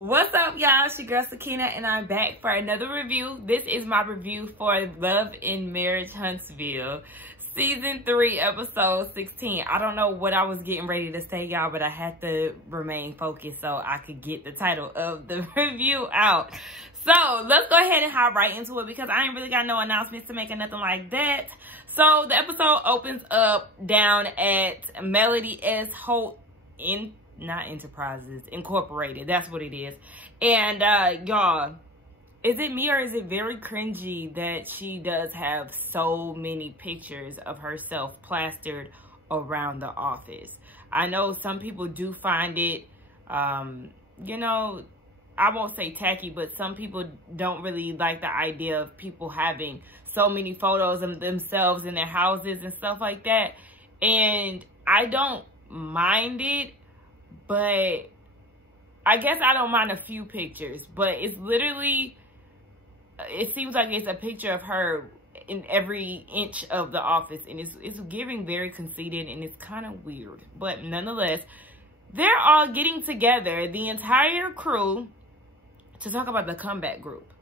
What's up, y'all? It's your girl Sakina, and I'm back for another review. This is my review for Love and Marriage Huntsville, Season 3, Episode 16. I don't know what I was getting ready to say, y'all, but I had to remain focused so I could get the title of the review out. So, let's go ahead and hop right into it because I ain't really got no announcements to make or nothing like that. So, the episode opens up down at Melody S. Holting. Not Enterprises, Incorporated. That's what it is. And y'all, is it me or is it very cringy that she does have so many pictures of herself plastered around the office? I know some people do find it, you know, I won't say tacky, but some people don't really like the idea of people having so many photos of themselves in their houses and stuff like that. And I don't mind it. But I guess I don't mind a few pictures, but it's literally, it seems like it's a picture of her in every inch of the office, and it's giving very conceited, and it's kind of weird. But nonetheless, they're all getting together, the entire crew, to talk about the comeback group.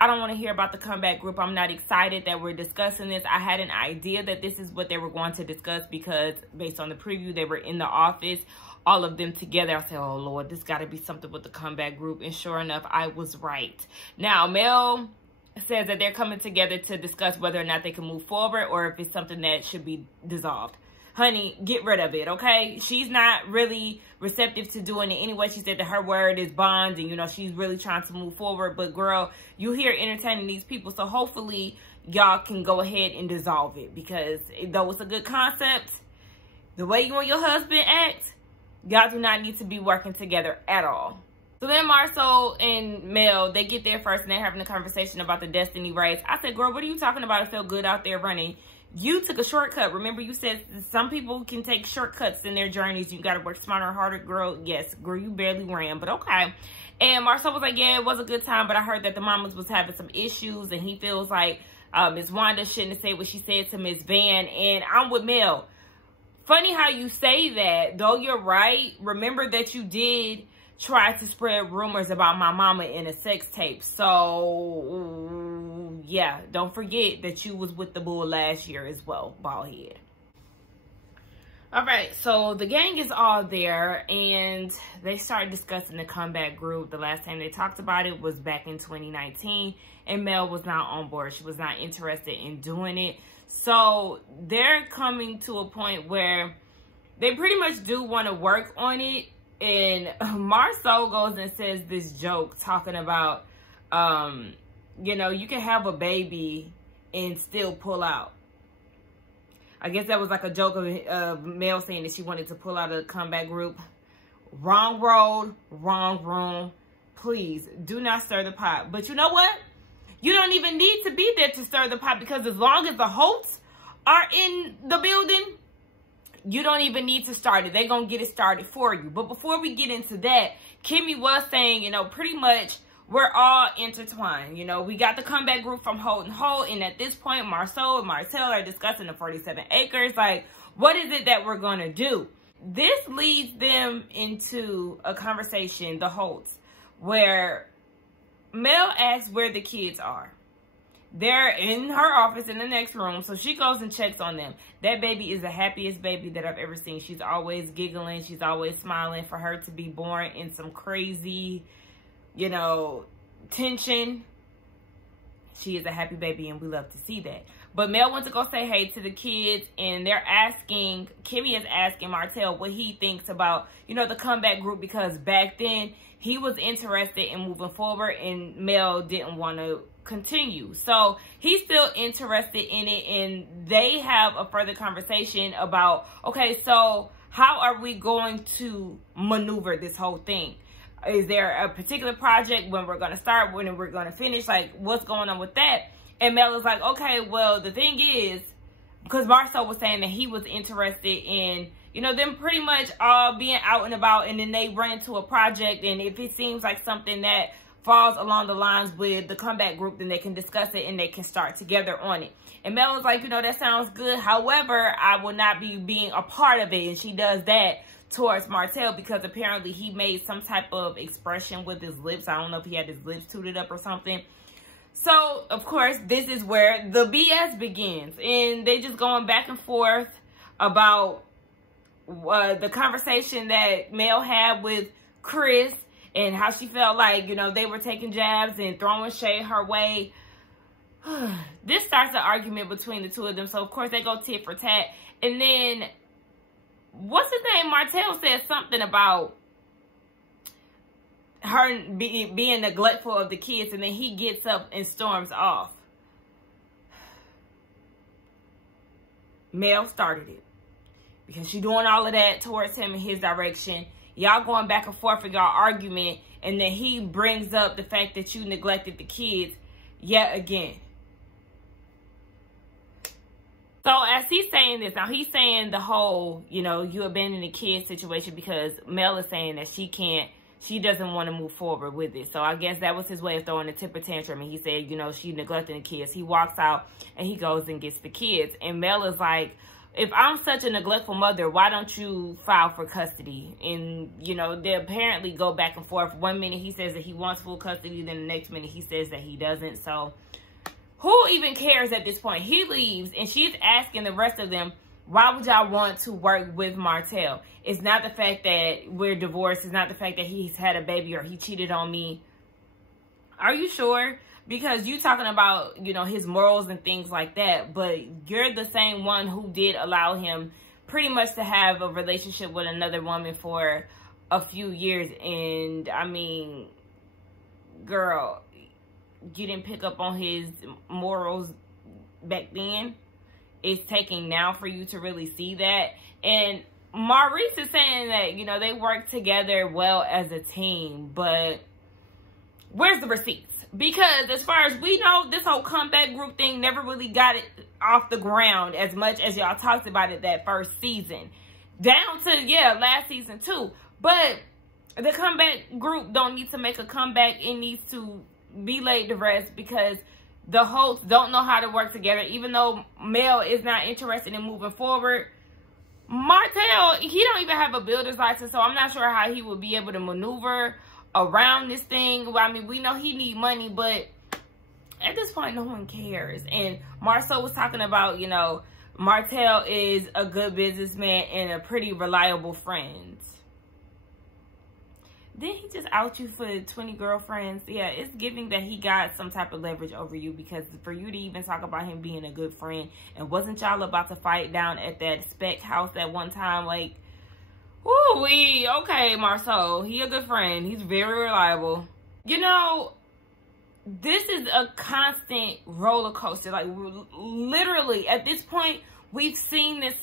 I don't want to hear about the comeback group. I'm not excited that we're discussing this. I had an idea that this is what they were going to discuss because based on the preview, they were in the office, all of them together. I said, oh, Lord, this got to be something with the comeback group. And sure enough, I was right. Now, Mel says that they're coming together to discuss whether or not they can move forward or if it's something that should be dissolved. Honey, get rid of it, okay? She's not really receptive to doing it anyway. She said that her word is bond and, you know, she's really trying to move forward. But, girl, you're here entertaining these people. So, hopefully, y'all can go ahead and dissolve it. Because, though it's a good concept, the way you and your husband act, y'all do not need to be working together at all. So, then Marcel and Mel, they get there first and they're having a conversation about the Destiny race. I said, girl, what are you talking about? It felt good out there running. You took a shortcut. Remember, you said some people can take shortcuts in their journeys. You got to work smarter, harder, girl. Yes, girl, you barely ran, but okay. And Marcel was like, yeah, it was a good time, but I heard that the mamas was having some issues, and he feels like Ms. Wanda shouldn't have said what she said to Ms. Van, and I'm with Mel. Funny how you say that, though you're right. Remember that you did try to spread rumors about my mama in a sex tape. So, yeah, don't forget that you was with the bull last year as well, bald head. All right, so the gang is all there, and they start discussing the comeback group. The last time they talked about it was back in 2019, and Mel was not on board. She was not interested in doing it. So they're coming to a point where they pretty much do want to work on it. And Marcel goes and says this joke talking about, you know, you can have a baby and still pull out. I guess that was like a joke of Mel saying that she wanted to pull out of the comeback group. Wrong road, wrong room. Please do not stir the pot. But you know what? You don't even need to be there to stir the pot because as long as the Holts are in the building, you don't even need to start it. They're going to get it started for you. But before we get into that, Kimmy was saying, you know, pretty much we're all intertwined. You know, we got the comeback group from Holt and Holt. And at this point, Marcel and Martel are discussing the 47 acres. Like, what is it that we're going to do? This leads them into a conversation, the Holts, where Mel asks where the kids are. They're in her office in the next room, so she goes and checks on them. That baby is the happiest baby that I've ever seen. She's always giggling. She's always smiling. For her to be born in some crazy, you know, tension, she is a happy baby, and we love to see that. But Mel went to go say hey to the kids, and they're asking, Kimmy is asking Martel what he thinks about, you know, the comeback group, because back then he was interested in moving forward, and Mel didn't want to continue. So he's still interested in it, and they have a further conversation about, okay, so how are we going to maneuver this whole thing? Is there a particular project when we're going to start, when we're going to finish? Like, what's going on with that? And Mel is like, okay, well, the thing is, because Marcel was saying that he was interested in, you know, them pretty much all being out and about, and then they run into a project, and if it seems like something that falls along the lines with the comeback group, then they can discuss it and they can start together on it. And Mel was like, you know, that sounds good. However, I will not be being a part of it. And she does that towards Martell, because apparently he made some type of expression with his lips. I don't know if he had his lips tooted up or something. So, of course, this is where the BS begins. And they just going back and forth about the conversation that Mel had with Chris and how she felt like, you know, they were taking jabs and throwing shade her way. This starts an argument between the two of them. So, of course, they go tit for tat. And then, what's his name? Martell said something about her being neglectful of the kids. And then he gets up and storms off. Mel started it. Because she doing all of that towards him in his direction. Y'all going back and forth with y'all argument. And then he brings up the fact that you neglected the kids yet again. So as he's saying this, now he's saying the whole, you know, you abandon the kids situation, because Mel is saying that she doesn't want to move forward with it. So I guess that was his way of throwing a temper tantrum. And he said, you know, she neglecting the kids. He walks out and he goes and gets the kids. And Mel is like, if I'm such a neglectful mother, why don't you file for custody? And, you know, they apparently go back and forth. One minute he says that he wants full custody. Then the next minute he says that he doesn't. So who even cares at this point? He leaves and she's asking the rest of them, why would y'all want to work with Martell? It's not the fact that we're divorced. It's not the fact that he's had a baby or he cheated on me. Are you sure? Because you talking about, you know, his morals and things like that. But you're the same one who did allow him pretty much to have a relationship with another woman for a few years. And, I mean, girl, you didn't pick up on his morals back then. It's taking now for you to really see that. And Maurice is saying that, you know, they work together well as a team. But where's the receipts? Because as far as we know, this whole comeback group thing never really got it off the ground as much as y'all talked about it that first season. Down to, yeah, last season too. But the comeback group don't need to make a comeback. It needs to be laid to rest, because the Holts don't know how to work together. Even though Mel is not interested in moving forward, Martell, he don't even have a builder's license, so I'm not sure how he would be able to maneuver around this thing. Well, I mean, we know he need money, but at this point, no one cares. And Marceau was talking about, you know, Martell is a good businessman and a pretty reliable friend. Didn't he just out you for 20 girlfriends? Yeah, it's giving that he got some type of leverage over you, because for you to even talk about him being a good friend, and wasn't y'all about to fight down at that spec house at one time? Like, ooh-wee, okay, Marceau, he a good friend. He's very reliable. You know, this is a constant roller coaster. Like, literally, at this point, we've seen this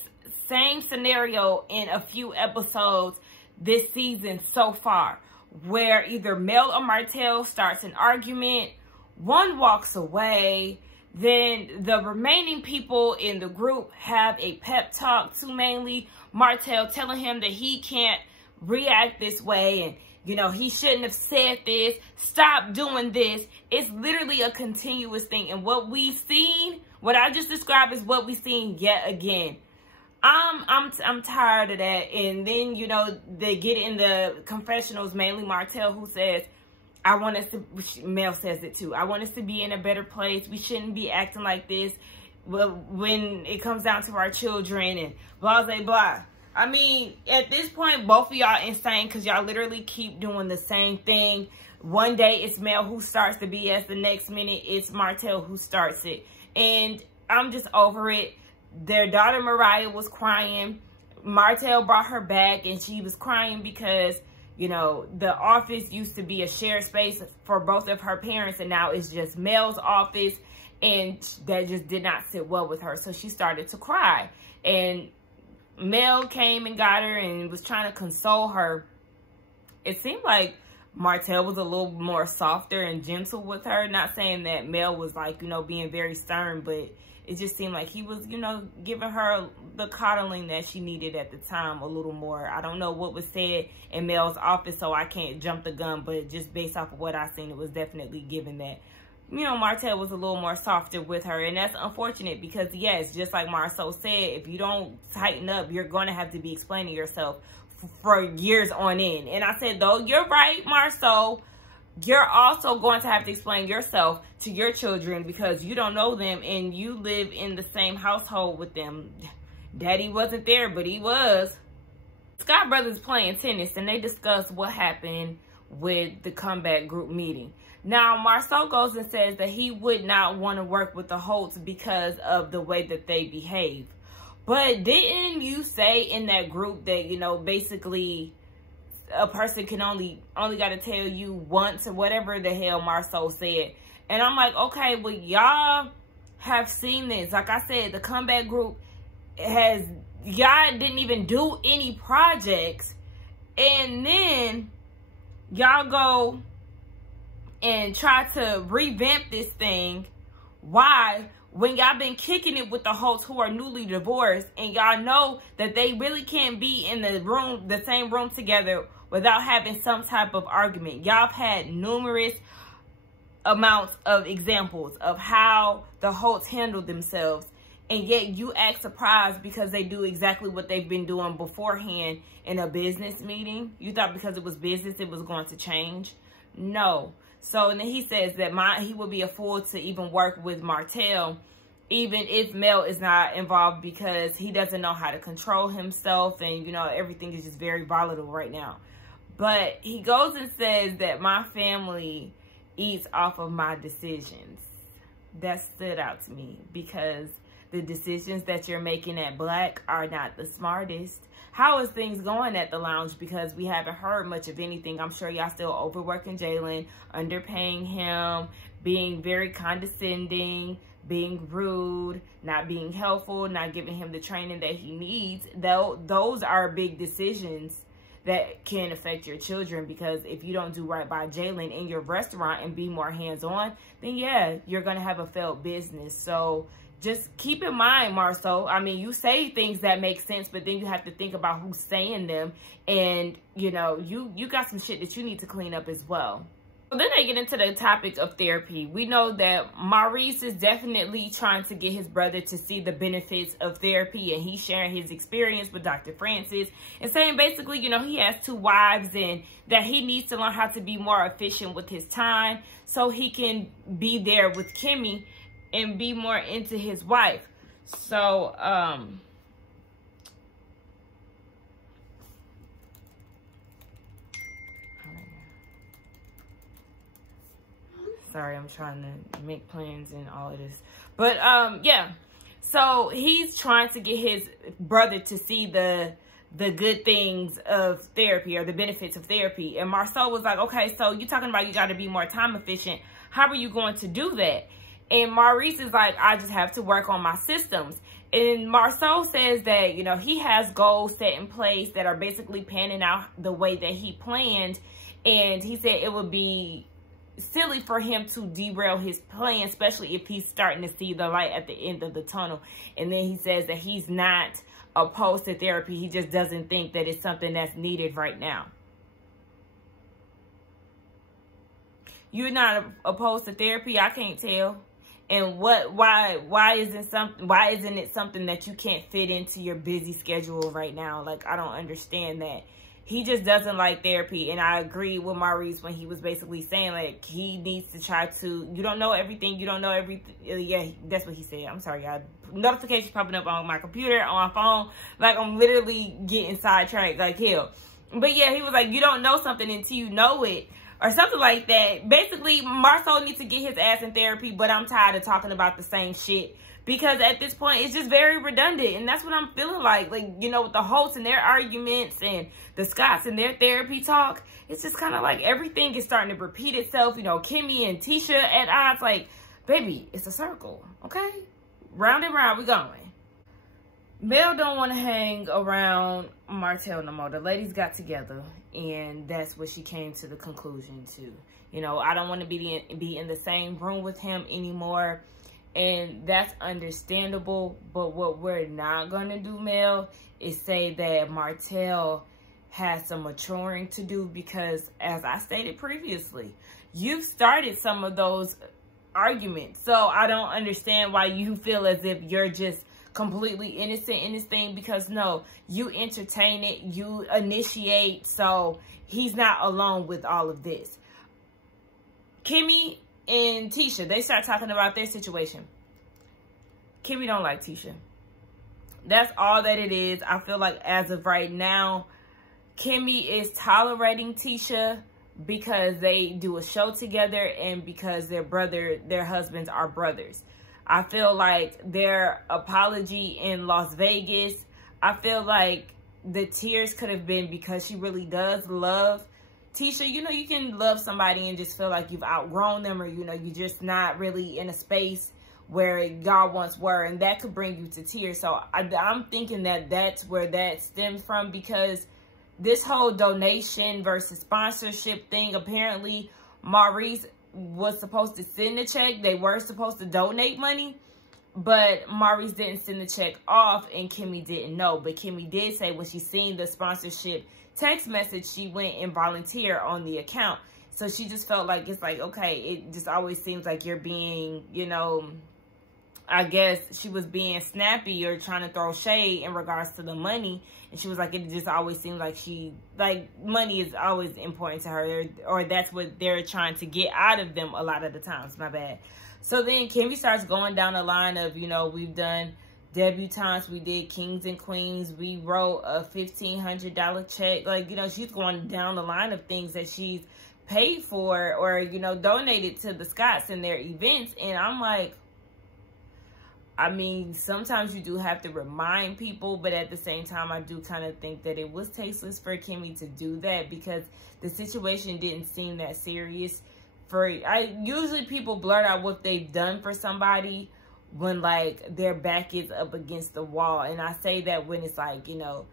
same scenario in a few episodes this season so far, where either Mel or Martell starts an argument, one walks away, then the remaining people in the group have a pep talk to mainly Martell, telling him that he can't react this way, and, you know, he shouldn't have said this, stop doing this. It's literally a continuous thing. And what we've seen, what I just described, is what we've seen yet again. I'm tired of that. And then, you know, they get in the confessionals, mainly Martell, who says, I want us to, Mel says it too, I want us to be in a better place. We shouldn't be acting like this when it comes down to our children, and blah, blah, blah. I mean, at this point, both of y'all insane, because y'all literally keep doing the same thing. One day it's Mel who starts the BS. The next minute it's Martell who starts it. And I'm just over it. Their daughter Mariah was crying. Martell brought her back, and she was crying because, you know, the office used to be a shared space for both of her parents, and now it's just Mel's office, and that just did not sit well with her. So she started to cry, and Mel came and got her and was trying to console her. It seemed like Martell was a little more softer and gentle with her. Not saying that Mel was, like, you know, being very stern, but it just seemed like he was, you know, giving her the coddling that she needed at the time a little more. I don't know what was said in Mel's office, so I can't jump the gun, but just based off of what I seen, it was definitely given that, you know, Martell was a little more softer with her. And that's unfortunate, because, yes, just like Marceau said, if you don't tighten up, you're going to have to be explaining yourself for years on end. And I said, though, you're right, Marceau. You're also going to have to explain yourself to your children because you don't know them and you live in the same household with them. Daddy wasn't there, but he was. Scott brothers playing tennis, and they discuss what happened with the comeback group meeting. Now, Marceau goes and says that he would not want to work with the Holts because of the way that they behave. But didn't you say in that group that, you know, basically a person can only got to tell you once or whatever the hell Marceau said? And I'm like, okay, well, y'all have seen this. Like I said, the comeback group has, y'all didn't even do any projects. And then y'all go and try to revamp this thing. Why? When y'all been kicking it with the Holts who are newly divorced, and y'all know that they really can't be in the same room together without having some type of argument. Y'all have had numerous amounts of examples of how the Holts handle themselves, and yet you act surprised because they do exactly what they've been doing beforehand in a business meeting. You thought because it was business it was going to change? No. So and then he says that he would be a fool to even work with Martell, even if Mel is not involved, because he doesn't know how to control himself, and you know everything is just very volatile right now. But he goes and says that my family eats off of my decisions. That stood out to me because the decisions that you're making at Black are not the smartest. How is things going at the lounge? Because we haven't heard much of anything. I'm sure y'all still overworking Jalen, underpaying him, being very condescending, being rude, not being helpful, not giving him the training that he needs. Those are big decisions that can affect your children, because if you don't do right by Jalen in your restaurant and be more hands-on, then yeah, you're going to have a failed business. So just keep in mind, Marceau, I mean, you say things that make sense, but then you have to think about who's saying them. And, you know, you got some shit that you need to clean up as well. So then they get into the topic of therapy. We know that Maurice is definitely trying to get his brother to see the benefits of therapy, and he's sharing his experience with Dr. Francis and saying basically, you know, he has 2 wives and that he needs to learn how to be more efficient with his time so he can be there with Kimmy and be more into his wife. So, sorry, I'm trying to make plans and all of this. But, yeah. So, he's trying to get his brother to see the good things of therapy, or the benefits of therapy. And Marceau was like, okay, so you're talking about you got to be more time efficient. How are you going to do that? And Maurice is like, I just have to work on my systems. And Marceau says that, you know, he has goals set in place that are basically panning out the way that he planned. And he said it would be silly for him to derail his plan, especially if he's starting to see the light at the end of the tunnel. And then he says that he's not opposed to therapy. He just doesn't think that it's something that's needed right now. You're not opposed to therapy? I can't tell. And why isn't it something that you can't fit into your busy schedule right now? Like, I don't understand that. He just doesn't like therapy. And I agree with Maurice when he was basically saying, like, he needs to try to, you don't know everything. You don't know everything. Yeah, that's what he said. I'm sorry, y'all. Notifications popping up on my computer, on my phone. Like, I'm literally getting sidetracked like hell. But yeah, he was like, you don't know something until you know it, or something like that. Basically, Marceau needs to get his ass in therapy, but I'm tired of talking about the same shit. Because at this point, it's just very redundant. And that's what I'm feeling like. Like, you know, with the Holts and their arguments and the Scotts and their therapy talk, it's just kind of like everything is starting to repeat itself. You know, Kimmy and Tisha at odds. Like, baby, it's a circle, okay? Round and round we going. Mel don't want to hang around Martell no more. The ladies got together, and that's what she came to the conclusion to. You know, I don't want to be in the same room with him anymore, and that's understandable. But what we're not going to do, Mel, is say that Martell has some maturing to do, because as I stated previously, you've started some of those arguments. So I don't understand why you feel as if you're just completely innocent in this thing, because no, you entertain it, you initiate, so he's not alone with all of this. Kimmy and Tisha, they start talking about their situation. Kimmy don't like Tisha. That's all that it is. I feel like as of right now, Kimmy is tolerating Tisha because they do a show together and because their husbands are brothers. I feel like their apology in Las Vegas, I feel like the tears could have been because she really does love Tisha. You know, you can love somebody and just feel like you've outgrown them, or, you know, you're just not really in a space where y'all once were, and that could bring you to tears. So I'm thinking that that's where that stems from, because this whole donation versus sponsorship thing, apparently Maurice was supposed to send the check. They were supposed to donate money, but Maurice didn't send the check off, and Kimmy didn't know. But Kimmy did say when she seen the sponsorship text message, she went and volunteered on the account. So she just felt like, it's like, okay, it just always seems like you're being, you know, I guess she was being snappy or trying to throw shade in regards to the money. And she was like, it just always seems like money is always important to her, or that's what they're trying to get out of them a lot of the times. My bad. So then Kimmy starts going down the line of, you know, we've done debutantes, we did kings and queens, we wrote a $1,500 check. Like, you know, she's going down the line of things that she's paid for or, you know, donated to the Scotts and their events. And I'm like, I mean, sometimes you do have to remind people, but at the same time, I do kind of think that it was tasteless for Kimmy to do that, because the situation didn't seem that serious. Usually people blurt out what they've done for somebody when, like, their back is up against the wall. And I say that when it's like, you know,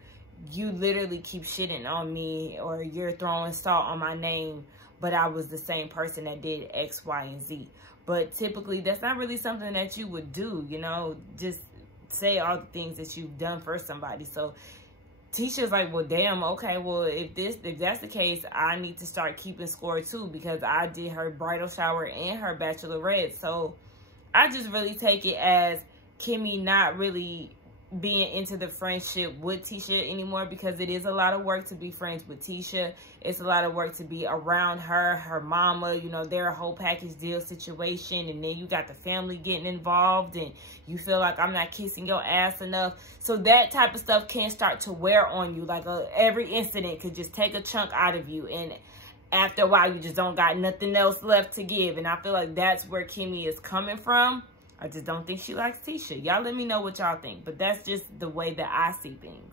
you literally keep shitting on me, or you're throwing salt on my name, but I was the same person that did X, Y, and Z. But typically, that's not really something that you would do, you know, just say all the things that you've done for somebody. So Tisha's like, well, damn, okay, well, if that's the case, I need to start keeping score too, because I did her bridal shower and her bachelorette. So I just really take it as Kimmy not really being into the friendship with Tisha anymore, because it is a lot of work to be friends with Tisha. It's a lot of work to be around her mama, you know, they're a whole package deal situation, and then you got the family getting involved, and you feel like I'm not kissing your ass enough. So that type of stuff can start to wear on you. Like every incident could just take a chunk out of you, and after a while you just don't got nothing else left to give. And I feel like that's where Kimmy is coming from. I just don't think she likes Tisha. Y'all let me know what y'all think. But that's just the way that I see things.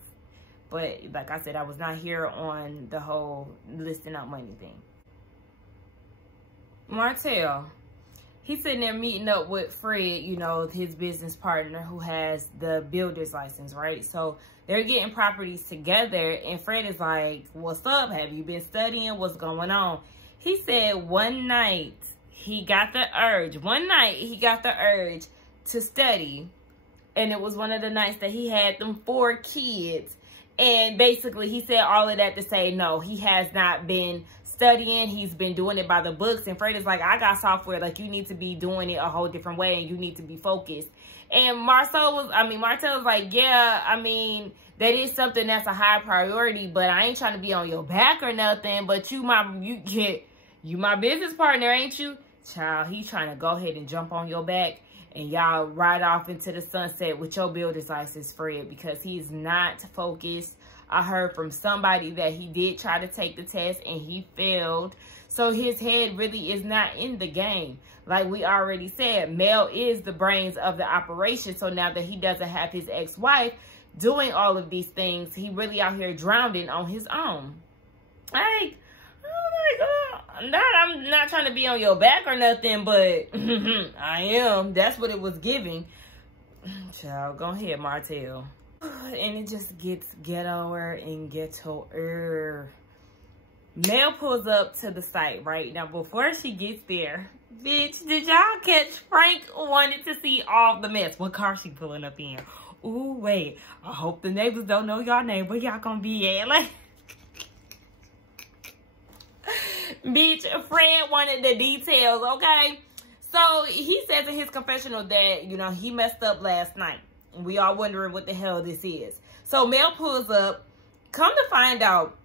But like I said, I was not here on the whole listing out money thing. Martell, he's sitting there meeting up with Fred, you know, his business partner who has the builder's license, right? So they're getting properties together, and Fred is like, what's up? Have you been studying? What's going on? He said one night he got the urge to study, and it was one of the nights that he had them 4 kids. And basically he said all of that to say, no, he has not been studying. He's been doing it by the books. And Fred is like, I got software. Like, you need to be doing it a whole different way, and you need to be focused. And Martell was like, yeah, I mean, that is something that's a high priority, but I ain't trying to be on your back or nothing. But you my business partner, ain't you? Child, he's trying to go ahead and jump on your back, and y'all ride off into the sunset with your builder's license, Fred, because he's not focused. I heard from somebody that he did try to take the test and he failed. So his head really is not in the game. Like we already said, Mel is the brains of the operation. So now that he doesn't have his ex-wife doing all of these things, he really out here drowning on his own. Like, I'm not trying to be on your back or nothing, but I am. That's what it was giving. Child, go ahead, Martell. And it just gets ghettoer and ghettoer. Mel pulls up to the site, right? Now, before she gets there, bitch, did y'all catch Frank wanted to see all the mess? What car she pulling up in? Ooh, wait. I hope the neighbors don't know y'all name. Where y'all gonna be at? Like, bitch, Fred wanted the details, okay? So he says in his confessional that, you know, he messed up last night. We all wondering what the hell this is. So Mel pulls up. Come to find out,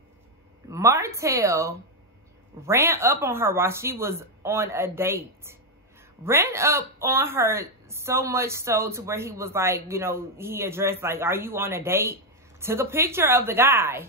Martell ran up on her while she was on a date. Ran up on her so much so to where he was like, you know, he addressed like, are you on a date? Took a picture of the guy.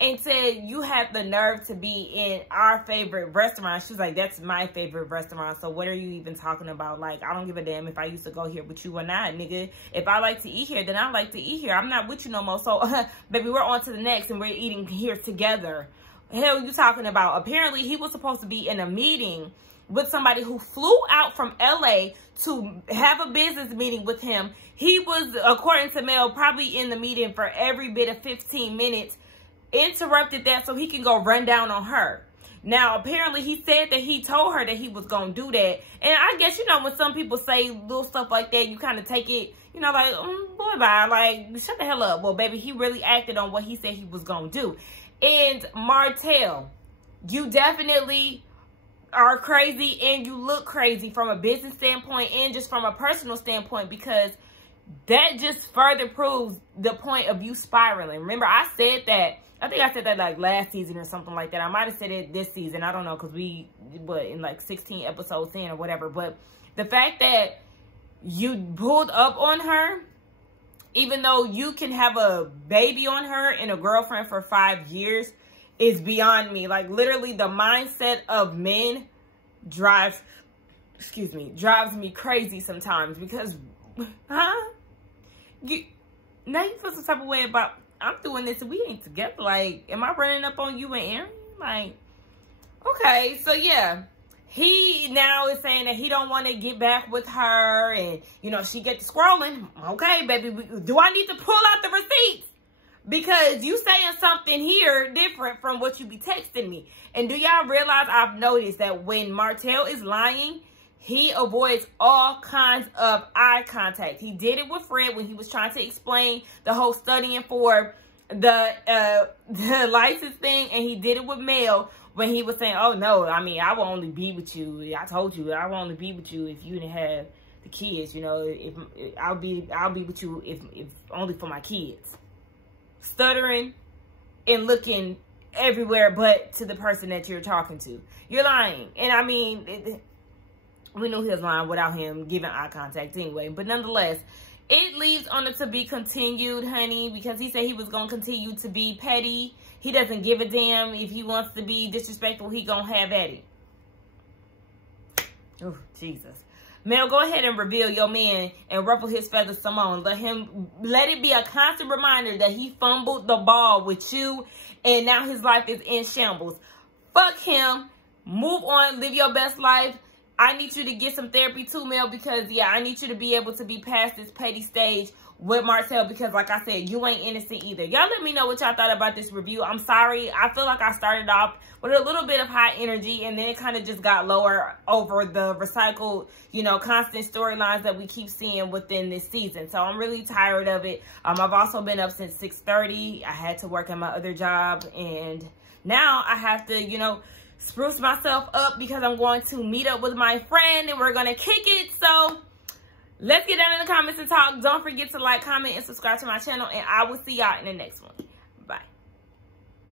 And said, you have the nerve to be in our favorite restaurant. She was like, that's my favorite restaurant. So what are you even talking about? Like, I don't give a damn if I used to go here with you or not, nigga. If I like to eat here, then I like to eat here. I'm not with you no more. So, baby, we're on to the next and we're eating here together. Hell, you talking about? Apparently, he was supposed to be in a meeting with somebody who flew out from LA to have a business meeting with him. He was, according to Mel, probably in the meeting for every bit of 15 minutes. Interrupted that so he can go run down on her. Now, apparently, he said that he told her that he was going to do that. And I guess, you know, when some people say little stuff like that, you kind of take it, you know, like, boy, bye. Like, shut the hell up. Well, baby, he really acted on what he said he was going to do. And Martell, you definitely are crazy and you look crazy from a business standpoint and just from a personal standpoint, because that just further proves the point of you spiraling. Remember, I said that. I think I said that like last season or something like that. I might have said it this season. I don't know, because we, in like 16 episodes in or whatever. But the fact that you pulled up on her, even though you can have a baby on her and a girlfriend for 5 years, is beyond me. Like, literally, the mindset of men drives me crazy sometimes. Because, now you feel some type of way about, I'm doing this and we ain't together. Like, am I running up on you and Aaron? Like, okay, so yeah. He now is saying that he don't want to get back with her, and, you know, she gets scrolling. Okay, baby, do I need to pull out the receipts? Because you saying something here different from what you be texting me. And do y'all realize I've noticed that when Martell is lying, he avoids all kinds of eye contact. He did it with Fred when he was trying to explain the whole studying for the license thing. And he did it with Mel when he was saying, oh, no, I mean, I will only be with you. I told you I will only be with you if you didn't have the kids. You know, if I'll be with you if only for my kids. Stuttering and looking everywhere but to the person that you're talking to. You're lying. And I mean, we knew he was lying without him giving eye contact anyway. But nonetheless, it leaves on it to be continued, honey, because he said he was going to continue to be petty. He doesn't give a damn. If he wants to be disrespectful, he going to have at it. Oh, Jesus. Mel, go ahead and reveal your man and ruffle his feathers some more. Let it be a constant reminder that he fumbled the ball with you and now his life is in shambles. Fuck him. Move on. Live your best life. I need you to get some therapy too, Mel, because, yeah, I need you to be able to be past this petty stage with Martell, because, like I said, you ain't innocent either. Y'all let me know what y'all thought about this review. I'm sorry. I feel like I started off with a little bit of high energy, and then it kind of just got lower over the recycled, you know, constant storylines that we keep seeing within this season. So I'm really tired of it. I've also been up since 6:30. I had to work at my other job, and now I have to, you know, spruce myself up because I'm going to meet up with my friend and we're going to kick it. So let's get down in the comments and talk. Don't forget to like, comment, and subscribe to my channel, and I will see y'all in the next one.